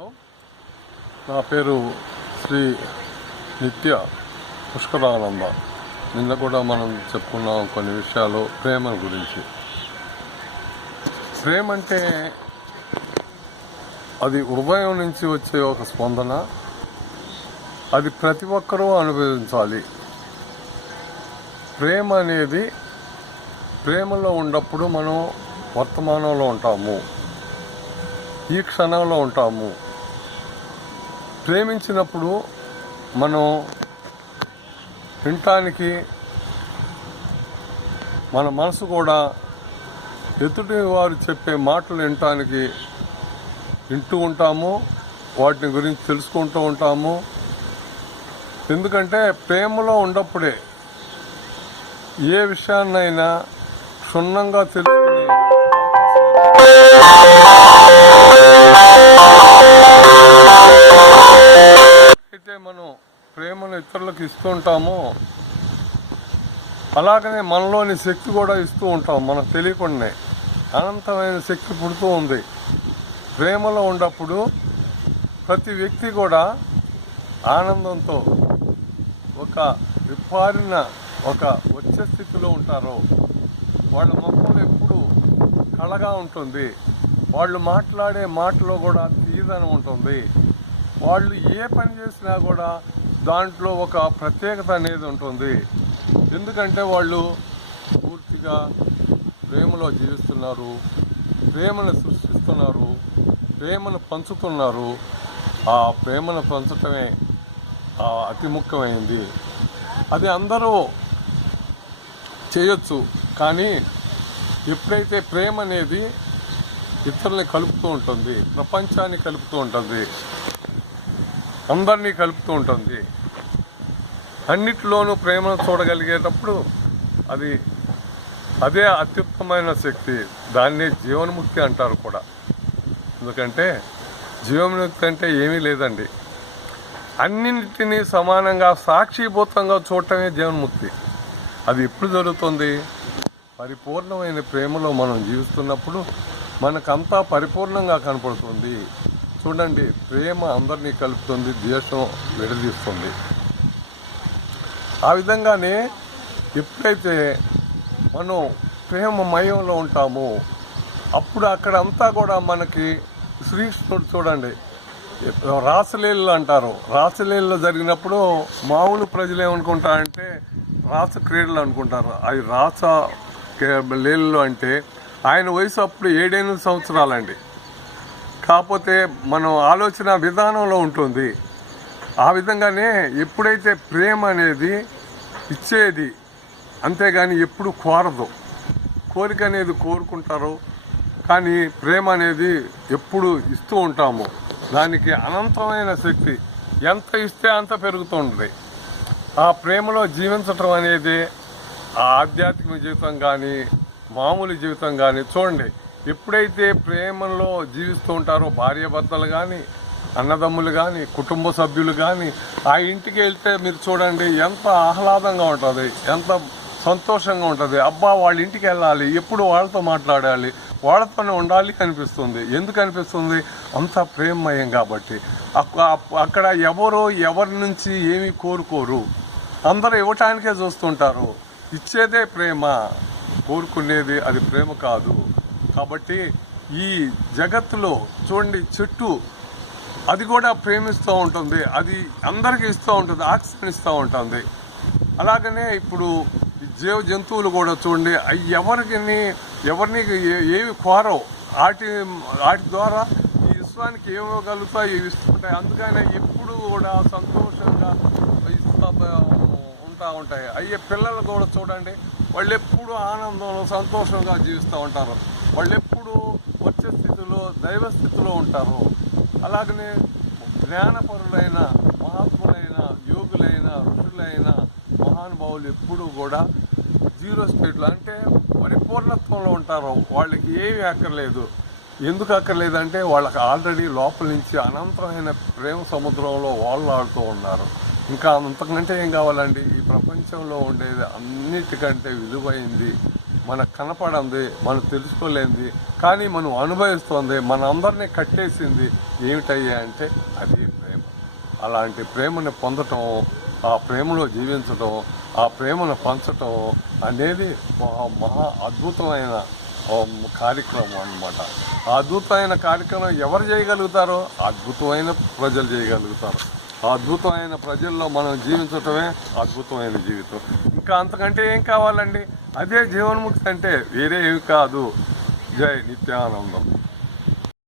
Hello, నా పేరు శ్రీ నిత్య పుష్కరానంద. నిన్న కూడా మనం చెప్పుకున్నాం కొన్ని విషయాలు ప్రేమ గురించి. ప్రేమ అంటే అది హృదయం నుంచి వచ్చే ఒక స్పందన. అది ప్రతి ఒక్కరూ అనుభవించాలి. ప్రేమ అనేది ప్రేమలో ఉన్నప్పుడు మనం వర్తమానంలో ఉంటాము, ఈ క్షణంలో ఉంటాము. ప్రేమించినప్పుడు మనం వినటానికి మన మనసు కూడా ఎదుటి వారు చెప్పే మాటలు వినటానికి వింటూ ఉంటాము, వాటిని గురించి తెలుసుకుంటూ ఉంటాము. ఎందుకంటే ప్రేమలో ఉన్నప్పుడే ఏ విషయాన్నైనా క్షుణ్ణంగా తెలుసుకునే అయితే మనం ప్రేమను ఇతరులకు ఇస్తూ ఉంటామో అలాగనే మనలోని శక్తి కూడా ఇస్తూ ఉంటాం. మనకు తెలియకుండానే అనంతమైన శక్తి పుడుతూ ఉంది. ప్రేమలో ఉన్నప్పుడు ప్రతి వ్యక్తి కూడా ఆనందంతో ఒక విప్పారిన ఒక వచ్చే స్థితిలో ఉంటారు. వాళ్ళ ముఖంలో ఎప్పుడు కళగా ఉంటుంది. వాళ్ళు మాట్లాడే మాటలో కూడా తీయదనం ఉంటుంది. వాళ్ళు ఏ పని చేసినా కూడా దాంట్లో ఒక ప్రత్యేకత అనేది ఉంటుంది. ఎందుకంటే వాళ్ళు పూర్తిగా ప్రేమలో జీవిస్తున్నారు, ప్రేమను సృష్టిస్తున్నారు, ప్రేమను పంచుతున్నారు. ఆ ప్రేమను పంచటమే అతి ముఖ్యమైనది. అది అందరూ చేయొచ్చు, కానీ ఎప్పుడైతే ప్రేమ అనేది ఇతరుల్ని కలుపుతూ ఉంటుంది, ప్రపంచాన్ని కలుపుతూ ఉంటుంది, అందరినీ కలుపుతూ ఉంటుంది, అన్నిటిలోనూ ప్రేమను చూడగలిగేటప్పుడు అదే అత్యుత్తమైన శక్తి. దాన్నే జీవన్ముక్తి అంటారు కూడా. ఎందుకంటే జీవన్ముక్తి అంటే ఏమీ లేదండి, అన్నింటినీ సమానంగా సాక్షిభూతంగా చూడటమే జీవన్ముక్తి. అది ఎప్పుడు జరుగుతుంది? పరిపూర్ణమైన ప్రేమలో మనం జీవిస్తున్నప్పుడు మనకంతా పరిపూర్ణంగా కనపడుతుంది. చూడండి, ప్రేమ అందరినీ కలుపుతుంది, ద్వేషం విడదీస్తుంది. ఆ విధంగానే ఎప్పుడైతే మనం ప్రేమమయంలో ఉంటామో అప్పుడు అక్కడంతా కూడా మనకి శ్రీకృష్ణుడు చూడండి, రాసలీలలు అంటారు. రాసలీలలో జరిగినప్పుడు మామూలు ప్రజలు ఏమనుకుంటారంటే రాస క్రీడలు అనుకుంటారు. అవి రాస లీలలు అంటే ఆయన వయసు అప్పుడు 7 సంవత్సరాలండి. కాకపోతే మనం ఆలోచన విధానంలో ఉంటుంది. ఆ విధంగానే ఎప్పుడైతే ప్రేమ అనేది ఇచ్చేది, అంతేగాని ఎప్పుడు కోరదు. కోరిక అనేది కోరుకుంటారు, కానీ ప్రేమ అనేది ఎప్పుడు ఇస్తూ ఉంటాము. దానికి అనంతమైన శక్తి. ఎంత ఇస్తే అంత పెరుగుతుంది. ఆ ప్రేమలో జీవించటం అనేది ఆ ఆధ్యాత్మిక జీవితం కానీ మామూలు జీవితం కానీ చూడండి, ఎప్పుడైతే ప్రేమలో జీవిస్తూ ఉంటారో భార్యాభర్తలు కానీ, అన్నదమ్ములు కానీ, కుటుంబ సభ్యులు కానీ, ఆ ఇంటికి వెళ్తే మీరు చూడండి ఎంత ఆహ్లాదంగా ఉంటుంది, ఎంత సంతోషంగా ఉంటుంది. అబ్బా, వాళ్ళ ఇంటికి వెళ్ళాలి, ఎప్పుడు వాళ్ళతో మాట్లాడాలి, వాళ్ళతోనే ఉండాలి అనిపిస్తుంది. ఎందుకు అనిపిస్తుంది? అంత ప్రేమమయం కాబట్టి. అక్కడ ఎవరి నుంచి ఏమీ కోరుకోరు, అందరూ ఇవ్వటానికే చూస్తుంటారు. ఇచ్చేదే ప్రేమ, కోరుకునేది అది ప్రేమ కాదు. కాబట్టి ఈ జగత్తులో చూడండి, చెట్టు అది కూడా ప్రేమిస్తూ ఉంటుంది, అది అందరికీ ఇస్తూ ఉంటుంది, ఆక్సిజన్ ఇస్తూ ఉంటుంది. అలాగనే ఇప్పుడు జంతువులు కూడా చూడండి, ఎవరిని ఏమి కోరవు. వాటి ద్వారా ఈ విశ్వానికి ఏమగలుగుతాయి, ఇవి ఇస్తుంటాయి. అందుకనే ఎప్పుడు కూడా సంతోషంగా ఇస్తూ ఉంటాయి. అయ్యే పిల్లలు కూడా చూడండి, వాళ్ళు ఎప్పుడు ఆనందంలో సంతోషంగా జీవిస్తూ ఉంటారు. వాళ్ళు ఎప్పుడు వచ్చే స్థితిలో దైవ స్థితిలో ఉంటారు. అలాగనే జ్ఞానపరులైన మహాత్ములైన యోగులైన ఋషులైన మహానుభావులు ఎప్పుడు కూడా జీరో స్టేట్లో అంటే పరిపూర్ణత్వంలో ఉంటారు. వాళ్ళకి ఏమీ అక్కర్లేదు. ఎందుకు అక్కర్లేదంటే వాళ్ళకి ఆల్రెడీ లోపల నుంచి అనంతమైన ప్రేమ సముద్రంలో వాళ్ళు ఆడుతూ ఉన్నారు. ఇంకా అంతకంటే ఏం కావాలండి? ఈ ప్రపంచంలో ఉండేది అన్నిటికంటే విలువైంది మనకు కనపడింది, మనం తెలుసుకోలేంది, కానీ మనం అనుభవిస్తోంది, మన అందరినీ కట్టేసింది ఏమిటయ్యా అంటే అది ప్రేమ. అలాంటి ప్రేమను పొందటం, ఆ ప్రేమలో జీవించటం, ఆ ప్రేమను పంచటం అనేది మహా అద్భుతమైన కార్యక్రమం అన్నమాట. ఆ అద్భుతమైన కార్యక్రమం ఎవరు చేయగలుగుతారో అద్భుతమైన ప్రజలు చేయగలుగుతారు. ఆ అద్భుతమైన ప్రజల్లో మనం జీవించటమే అద్భుతమైన జీవితం. ఇంకా అంతకంటే ఏం కావాలండి? అదే జీవన్ముక్తి అంటే, వేరే ఏమి కాదు. జై నిత్యానందం.